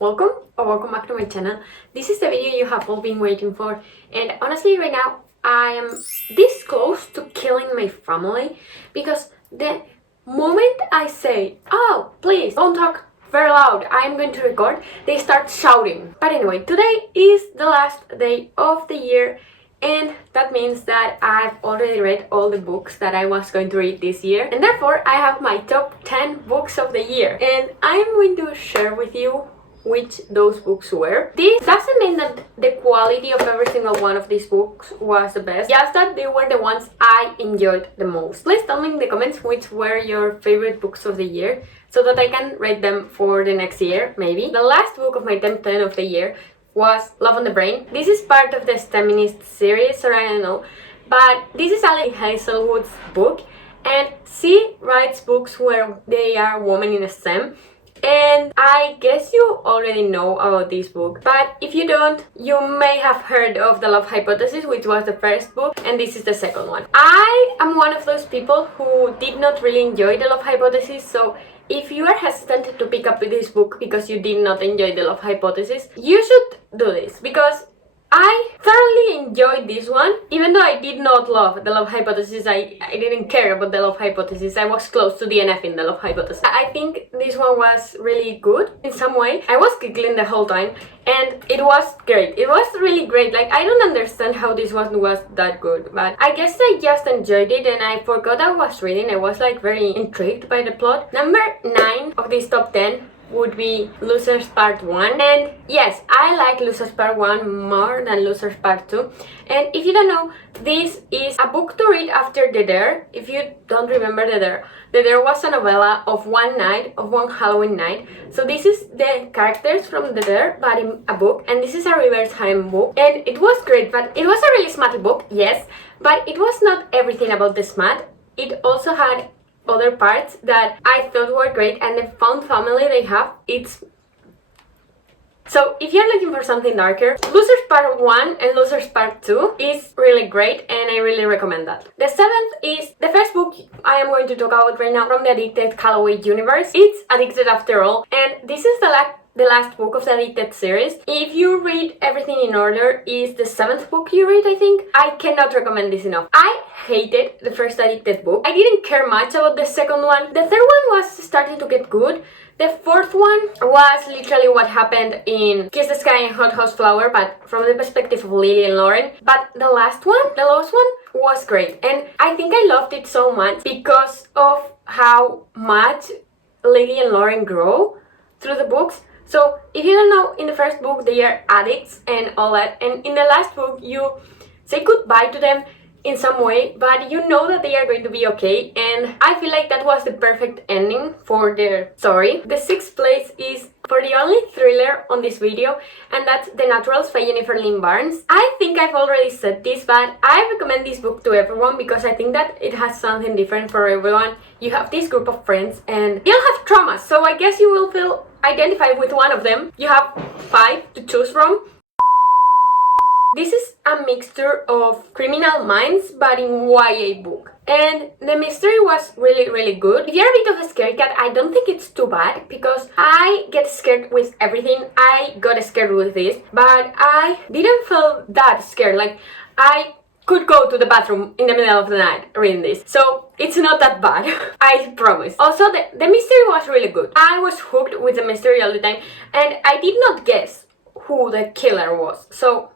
Welcome or welcome back to my channel. This is the video you have all been waiting for, and honestly right now I am this close to killing my family because the moment I say, oh please don't talk very loud, I am going to record, they start shouting. But anyway, today is the last day of the year, and that means that I've already read all the books that I was going to read this year, and therefore I have my top 10 books of the year, and I'm going to share with you which those books were. This doesn't mean that the quality of every single one of these books was the best, just that they were the ones I enjoyed the most. Please tell me in the comments which were your favorite books of the year so that I can rate them for the next year, maybe. The last book of my top 10 of the year was Love on the Brain. This is part of the STEMinist series, or I don't know, but this is Ali Hazelwood's book, and she writes books where they are women in STEM. And I guess you already know about this book, but if you don't, you may have heard of The Love Hypothesis, which was the first book, and this is the second one. I am one of those people who did not really enjoy The Love Hypothesis, so if you are hesitant to pick up this book because you did not enjoy The Love Hypothesis, you should do this, because I thoroughly enjoyed this one. Even though I did not love The Love Hypothesis, I didn't care about The Love Hypothesis. I was close to DNF in The Love Hypothesis. I think this one was really good in some way. I was giggling the whole time, and it was great. It was really great. Like, I don't understand how this one was that good, but I guess I just enjoyed it and I forgot I was reading. I was like very intrigued by the plot. Number 9 of this top 10 would be Losers Part 1, and yes, I like Losers Part 1 more than Losers Part 2. And if you don't know, this is a book to read after The Dare. If you don't remember The Dare was a novella of one night, of one Halloween night. So this is the characters from The Dare, but in a book, and this is a reverse harem book, and it was great. But it was a really smart book, yes, but it was not everything about the smart. It also had other parts that I thought were great, and the found family they have, it's... So if you're looking for something darker, Losers Part 1 and Losers Part 2 is really great, and I really recommend that. The 7th is the first book I am going to talk about right now from the Addicted Calloway universe. It's Addicted After All, and this is the last book of the Addicted series. If you read everything in order, is the 7th book you read, I think. I cannot recommend this enough. I hated the first Addicted book. I didn't care much about the second one. The third one was starting to get good. The fourth one was literally what happened in Kiss the Sky and Hot House Flower, but from the perspective of Lily and Lauren. But the last one was great, and I think I loved it so much because of how much Lily and Lauren grow through the books. So if you don't know, in the first book they are addicts and all that, and in the last book you say goodbye to them in some way, but you know that they are going to be okay, and I feel like that was the perfect ending for their story. The 6th place is for the only thriller on this video, and that's The Naturals by Jennifer Lynn Barnes. I think I've already said this, but I recommend this book to everyone because I think that it has something different for everyone. You have this group of friends and they'll have traumas, so I guess you will feel identified with one of them. You have 5 to choose from. This is a mixture of Criminal Minds, but in YA book. And the mystery was really good. If you're a bit of a scaredy cat, I don't think it's too bad, because I get scared with everything. I got scared with this, but I didn't feel that scared. Like, I could go to the bathroom in the middle of the night reading this. So it's not that bad, I promise. Also, the mystery was really good. I was hooked with the mystery all the time, and I did not guess who the killer was. So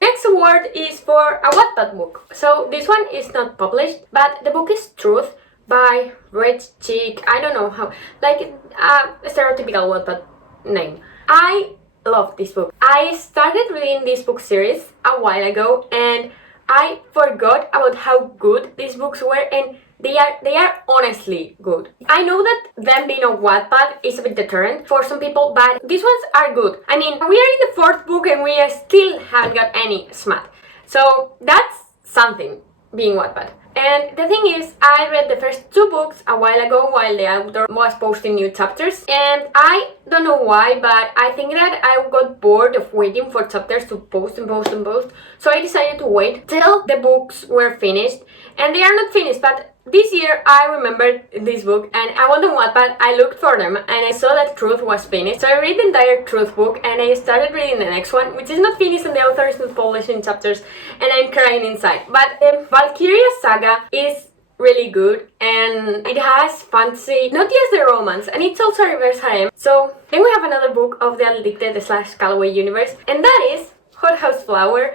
next award is for a Wattpad book. So this one is not published, but the book is Truth by Red Chick. I don't know how, like a stereotypical Wattpad name. I love this book. I started reading this book series a while ago, and I forgot about how good these books were, and they are honestly good. I know that them being on Wattpad is a bit deterrent for some people, but these ones are good. I mean, we are in the 4th book and we still haven't got any smut. So that's something, being Wattpad. And the thing is, I read the first 2 books a while ago while the author was posting new chapters, and I don't know why, but I think that I got bored of waiting for chapters to post and post and post, so I decided to wait till the books were finished. And they are not finished, but this year I remembered this book and I went on Wattpad, I looked for them and I saw that Truth was finished. So I read the entire Truth book and I started reading the next one, which is not finished and the author is not publishing chapters, and I'm crying inside. But the Valkyria saga is really good and it has fantasy, not just the romance, and it's also reverse harem. So then we have another book of the Addicted / Callaway universe, and that is Hot House Flower.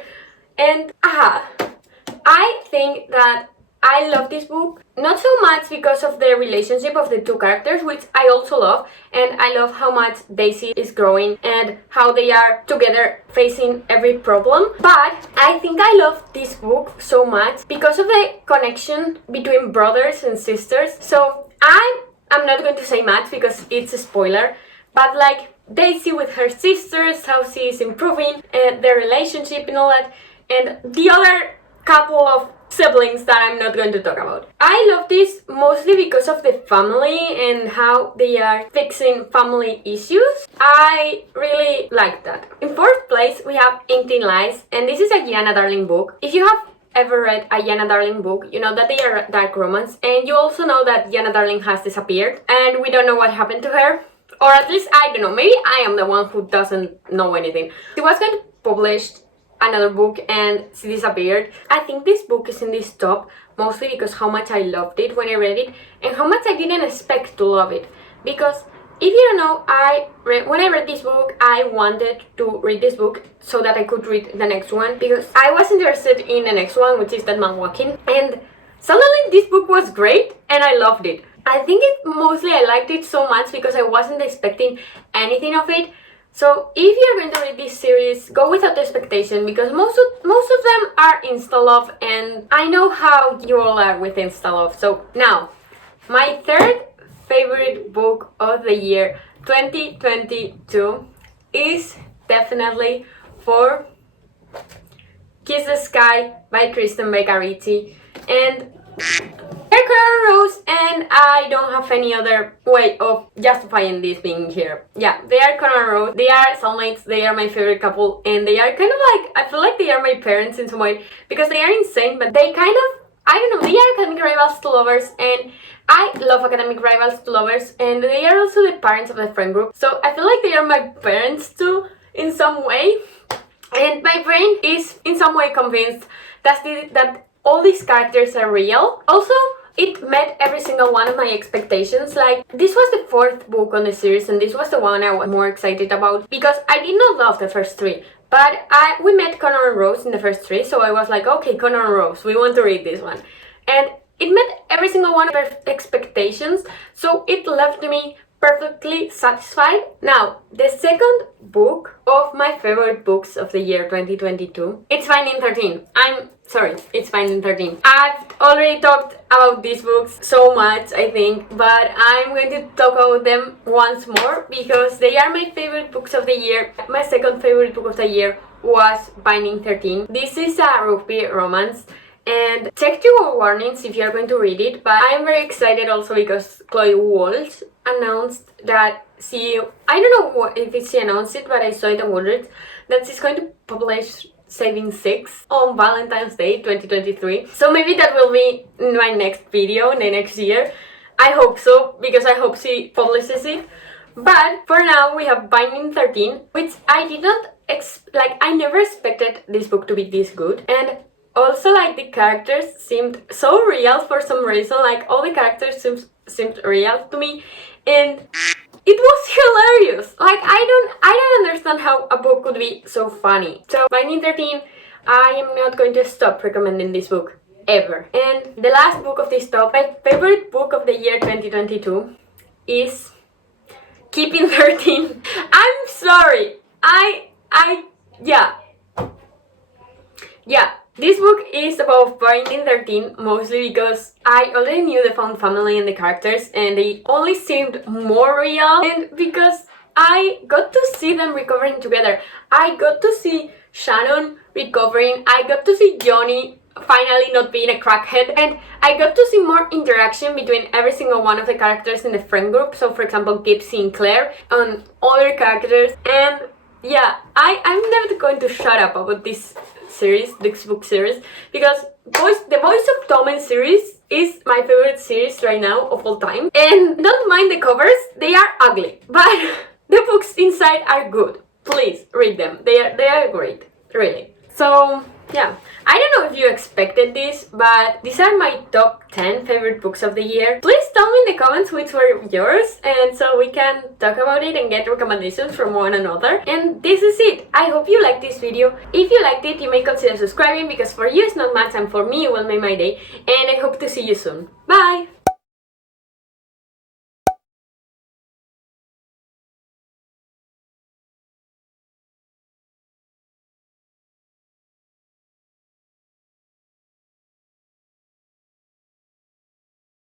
And I think that I love this book, not so much because of the relationship of the two characters, which I also love, and I love how much Daisy is growing and how they are together facing every problem, but I think I love this book so much because of the connection between brothers and sisters. So I'm not going to say much because it's a spoiler, but like Daisy with her sisters, how she is improving their relationship and all that, and the other couple of siblings that I'm not going to talk about. I love this mostly because of the family and how they are fixing family issues. I really like that. In fourth place, we have 18 Lies, and this is a Gianna Darling book. If you have ever read a Gianna Darling book, you know that they are dark romance, and you also know that Gianna Darling has disappeared, and we don't know what happened to her. Or at least, I don't know, maybe I am the one who doesn't know anything. She was going to publish another book and she disappeared. I think this book is in this top mostly because how much I loved it when I read it and how much I didn't expect to love it. Because if you don't know, when I read this book, I wanted to read this book so that I could read the next one, because I was interested in the next one, which is Dead Man Walking, and suddenly this book was great and I loved it. I think I liked it so much because I wasn't expecting anything of it. So if you're going to read this series, go without expectation, because most of them are insta-love, and I know how you all are with insta-love. So now, my third favorite book of the year 2022 is definitely for Kiss the Sky by Kristen Beccarici, and they're Conan Rose, and I don't have any other way of justifying this being here. Yeah, they are Conan Rose, they are soulmates, they are my favorite couple, and they are kind of like, I feel like they are my parents in some way, because they are insane, but they kind of, I don't know, they are academic rivals to lovers, and I love academic rivals to lovers, and they are also the parents of the friend group, so I feel like they are my parents too, in some way, and my brain is in some way convinced that all these characters are real. Also, it met every single one of my expectations. Like, this was the fourth book on the series, and this was the one I was more excited about, because I did not love the first three, but we met Connor and Rose in the first three, so I was like, okay, Connor and Rose, we want to read this one. And it met every single one of my expectations, so it left me perfectly satisfied. Now, the second book of my favorite books of the year 2022, it's Finding 13. It's Finding 13. I've already talked about these books so much, I think, but I'm going to talk about them once more because they are my favorite books of the year. My second favorite book of the year was Finding 13. This is a rugby romance, and check your warnings if you're going to read it, but I'm very excited also because Chloe Walsh announced that I don't know if she announced it, but I saw it on Woodred, that she's going to publish Saving 6 on Valentine's Day 2023. So maybe that will be in my next video in the next year. I hope so, because I hope she publishes it. But for now, we have Binding 13, which I did not I never expected this book to be this good. And also, like, the characters seemed so real for some reason. Like, all the characters seemed real to me, and it was hilarious. Like, I don't understand how a book could be so funny. So, Binding 13, I am not going to stop recommending this book ever. And the last book of this top, my favorite book of the year 2022 is Keeping 13. I'm sorry. Yeah. This book is about Binding 13, mostly because I already knew the found family and the characters, and they only seemed more real, and because I got to see them recovering together. I got to see Shannon recovering, I got to see Johnny finally not being a crackhead, and I got to see more interaction between every single one of the characters in the friend group. So for example, Gypsy and Claire and other characters, and yeah, I'm never going to shut up about this book series, because the Voice of Tommen series is my favorite series right now of all time. And don't mind the covers, they are ugly, but the books inside are good. Please read them. They are great, really. So yeah, I don't know if you expected this, but these are my top 10 favorite books of the year. Please tell me in the comments which were yours, and so we can talk about it and get recommendations from one another. And this is it. I hope you liked this video. If you liked it, you may consider subscribing, because for you it's not much and for me it will make my day. And I hope to see you soon. Bye!